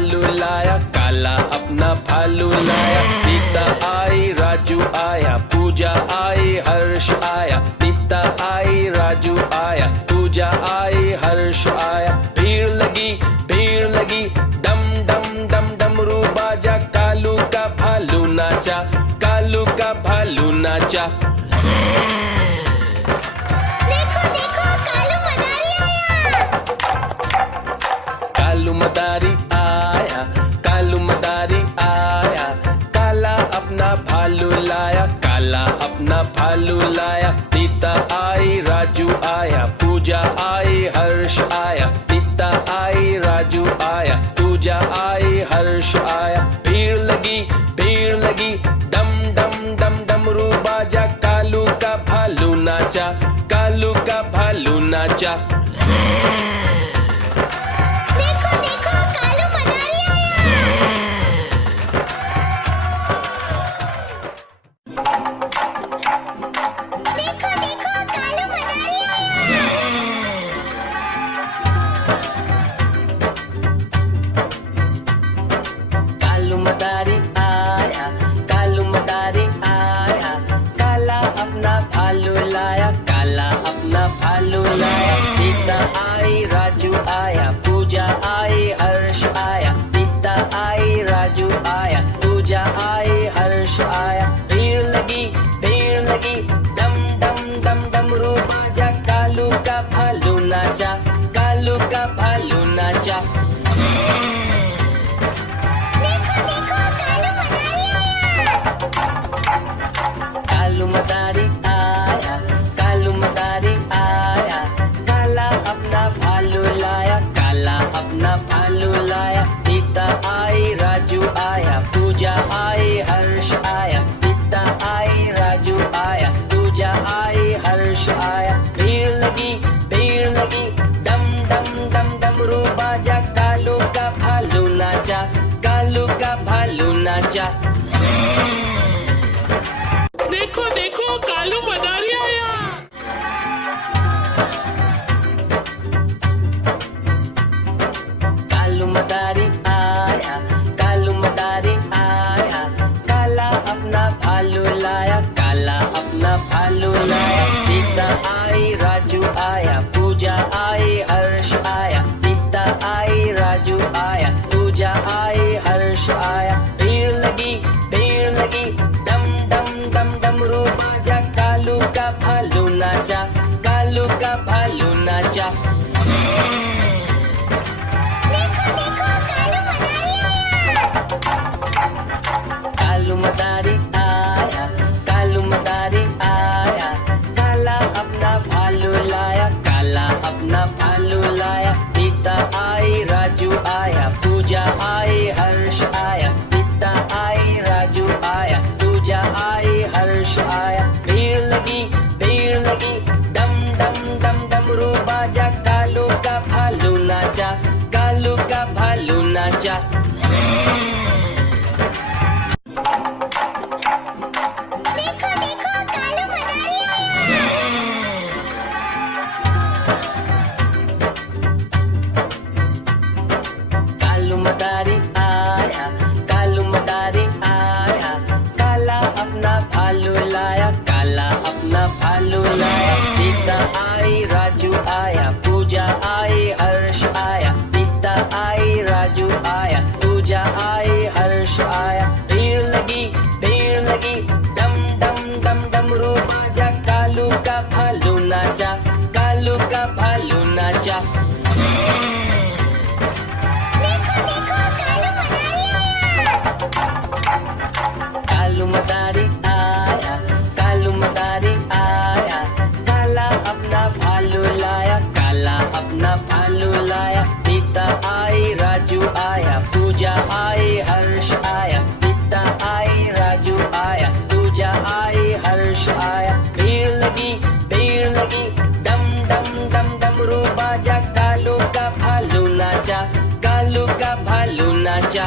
भालू लाया, काला अपना भालू लाया। सीता आई, राजू आया, पूजा आई, हर्ष आया। सीता आई, राजू आया, पूजा आई, हर्ष आया। भीड़ लगी, डम डम डम डमरू बाजा। कालू का भालू नाचा, कालू का भालू नाचा। देखो देखो कालू मदारी आया। कालू मदारी आया, कालू मदारी आया। काला अपना भालू लाया, काला अपना भालू लाया। सीता आई, राजू आया, पूजा आई, हर्ष आया। सीता आई, राजू आया, पूजा आई, हर्ष आया। भीड़ लगी, डम डम डम डमरू बाजा। कालू का भालू नाचा, कालू का भालू नाचा। देखो देखो कालू मदारी आया। देखो देखो कालू मदारी आया। कालू मदारी आया, कालू मदारी आया। काला अपना भालू लाया, काला अपना भालू लाया। सीता आई, राजू आया, पूजा आई, हर्ष आया। सीता आई, राजू आया, पूजा आई, हर्ष आया। भीड़ लगी, डम डम डम डमरू बाजा। कालू का भालू नाचा, कालू का भालू नाचा। देखो देखो कालू मदारी आया। कालू मदारी आया, कालू मदारी आया। काला अपना भालू लाया, काला अपना भालू लाया। सीता आई, राजू आया, पूजा आई, हर्ष आया। सीता आई, राजू आया, पूजा आई, हर्ष आया। भीड़ लगी, डम डम डम डमरू बाजा। कालू का भालू नाचा, कालू का भालू नाचा। देखो देखो कालू मदारी आया। कालू मदारी आया, कालू मदारी आया। काला अपना भालू लाया, काला अपना भालू लाया। सीता आई, राजू आया, पूजा आई, हर्ष आया। सीता आई, राजू आया, पूजा आई, हर्ष आया। भीड़ लगी, डम डम डम डमरू बाजा। कालू का भालू नाचा, कालू का भालू नाचा। देखो देखो कालू मदारी आया। कालू मदारी आया, कालू मदारी आया। काला अपना भालू लाया, काला अपना भालू लाया। सीता आई, राजू आया, पूजा आई, हर्ष आया। सीता आई, राजू आया, पूजा आई, हर्ष आया। भीड़ लगी, डम डम डम डमरू बाजा। कालू का भालू नाचा, कालू का भालू नाचा। देखो देखो कालू मदारी आया। कालू मदारी आया, कालू मदारी आया। काला अपना भालू लाया, काला अपना भालू लाया। सीता आई, राजू आया, पूजा आई, हर्ष आया। सीता आई, राजू आया, पूजा आई, हर्ष आया। भीड़ लगी, डम डम डम डमरू बाजा। कालू का भालू नाचा, कालू का भालू नाचा। देखो देखो कालू मदारी आया। कालू मदारी आया, कालू मदारी आया। काला अपना भालू लाया, काला अपना भालू लाया। सीता आई, राजू आया, पूजा आई, हर्ष आया। सीता आई, राजू आया, पूजा आई, हर्ष आया। भीड़ लगी, डम डम डम डमरू बाजा। कालू का भालू नाचा, कालू का भालू नाचा।